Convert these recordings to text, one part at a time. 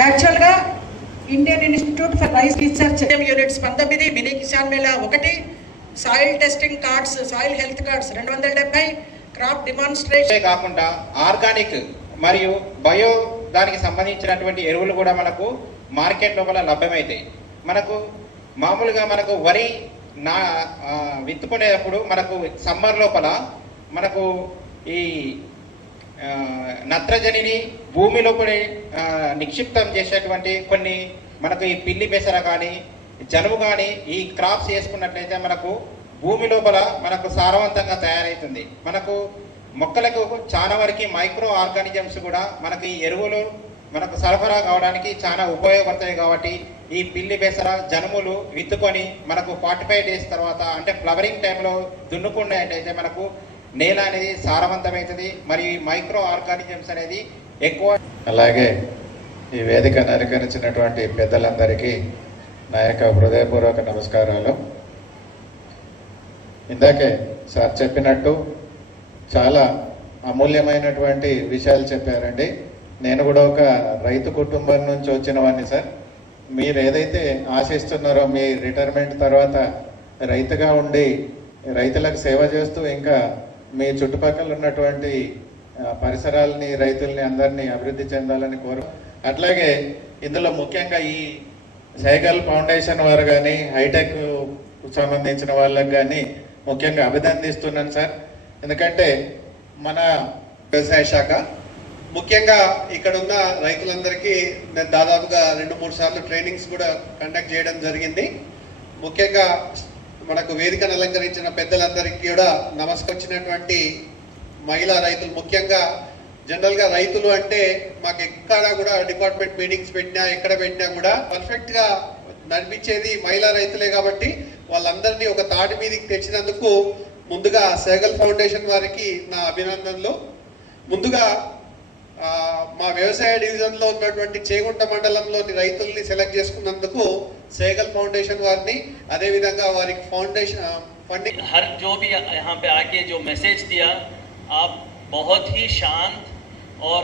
యాక్చువల్గా Indian institute for rice research units పంతొమ్మిది mini Kisan Mela ఒకటి soil testing cards soil health cards రెండు వందల డెబ్బై క్రాప్ డిమాన్స్ట్రేషన్ కాకుండా ఆర్గానిక్ మరియు బయో దానికి సంబంధించినటువంటి ఎరువులు కూడా మనకు మార్కెట్ లోపల లభ్యమవుతాయి మనకు మామూలుగా మనకు వరి నా విత్తుకునేటప్పుడు మనకు సమ్మర్ లోపల మనకు ఈ నత్రజనిని భూమి లోపల నిక్షిప్తం చేసేటువంటి కొన్ని మనకు ఈ పిల్లి పెసర కానీ జనుము కానీ ఈ క్రాప్స్ వేసుకున్నట్లయితే మనకు భూమి లోపల మనకు సారవంతంగా తయారవుతుంది మనకు మొక్కలకు చాలా వరకు మైక్రో ఆర్గానిజమ్స్ కూడా మనకు ఈ ఎరువులు మనకు సరఫరా కావడానికి చాలా ఉపయోగపడతాయి కాబట్టి ఈ పిల్లి బెసర జనుములు విత్తుకొని మనకు ఫార్టీ ఫైవ్ డేస్ తర్వాత అంటే ఫ్లవరింగ్ టైంలో దున్నుకున్నట్టయితే మనకు నేల అనేది సారవంతమవుతుంది మరియు ఈ మైక్రో ఆర్గానిజమ్స్ అనేది ఎక్కువ అలాగే ఈ వేదిక అలంకరించినటువంటి పెద్దలందరికీ నా యొక్క హృదయపూర్వక నమస్కారాలు. ఇందాకే సార్ చెప్పినట్టు చాలా అమూల్యమైనటువంటి విషయాలు చెప్పారండి. నేను కూడా ఒక రైతు కుటుంబం నుంచి వచ్చిన వాడిని సార్. మీరు ఏదైతే ఆశిస్తున్నారో మీ రిటైర్మెంట్ తర్వాత రైతుగా ఉండి రైతులకు సేవ చేస్తూ ఇంకా మీ చుట్టుపక్కల ఉన్నటువంటి పరిసరాలని రైతుల్ని అందరినీ అభివృద్ధి చెందాలని కోరు అట్లాగే ఇందులో ముఖ్యంగా ఈ సైగల్ ఫౌండేషన్ వారు కానీ హైటెక్ సంబంధించిన వాళ్ళకి కానీ ముఖ్యంగా అభినందిస్తున్నాను సార్. ఎందుకంటే మన వ్యవసాయ శాఖ ముఖ్యంగా ఇక్కడ ఉన్న రైతులందరికీ నేను దాదాపుగా రెండు మూడు సార్లు ట్రైనింగ్స్ కూడా కండక్ట్ చేయడం జరిగింది. ముఖ్యంగా మనకు వేదికను అలంకరించిన పెద్దలందరికీ కూడా నమస్కరించినటువంటి మహిళా రైతులు. ముఖ్యంగా జనరల్గా రైతులు అంటే మాకు ఎక్కడ కూడా డిపార్ట్మెంట్ మీటింగ్స్ పెట్టినా ఎక్కడ పెట్టినా కూడా పర్ఫెక్ట్గా నడిపించేది మహిళా రైతులే కాబట్టి వాళ్ళందరినీ ఒక తాటి మీదకి తెచ్చినందుకు ముందుగా సేగల్ ఫౌండేషన్ వారికి నా అభినందనలు. ముందుగా మా వ్యవసాయ డివిజన్లో ఉన్నటువంటి చేగుంట మండలంలోని రైతుల్ని సెలెక్ట్ చేసుకున్నందుకు సేగల్ ఫౌండేషన్ వారిని అదేవిధంగా వారికి ఫౌండేషన్ ఫండింగ్ हर जो भी यहाँ पे आके जो मैसेज दिया आप बहुत ही शांत और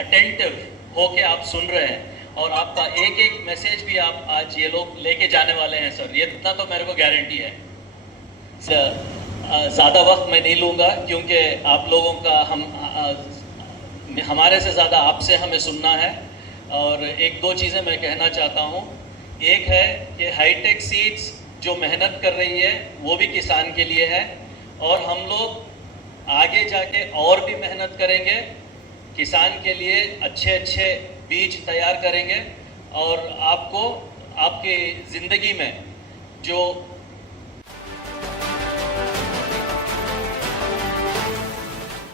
अटेंटिव होके आप सुन रहे हैं और आपका एक एक मैसेज भी आप आज ये लोग लेके जाने वाले हैं सर ये इतना तो मेरे को गारंटी है सर अ, ज़्यादा वक्त मैं नहीं लूँगा क्योंकि आप लोगों का हम अ, हमारे से ज़्यादा आपसे हमें सुनना है। और एक दो चीज़ें मैं कहना चाहता हूँ। एक है कि हाईटेक सीड्स जो मेहनत कर रही है, वो भी किसान के लिए है। और हम लोग आगे जाके और भी मेहनत करेंगे। किसान के लिए अच्छे अच्छे बीज तैयार करेंगे। और आपको, आपकी ज़िंदगी में जो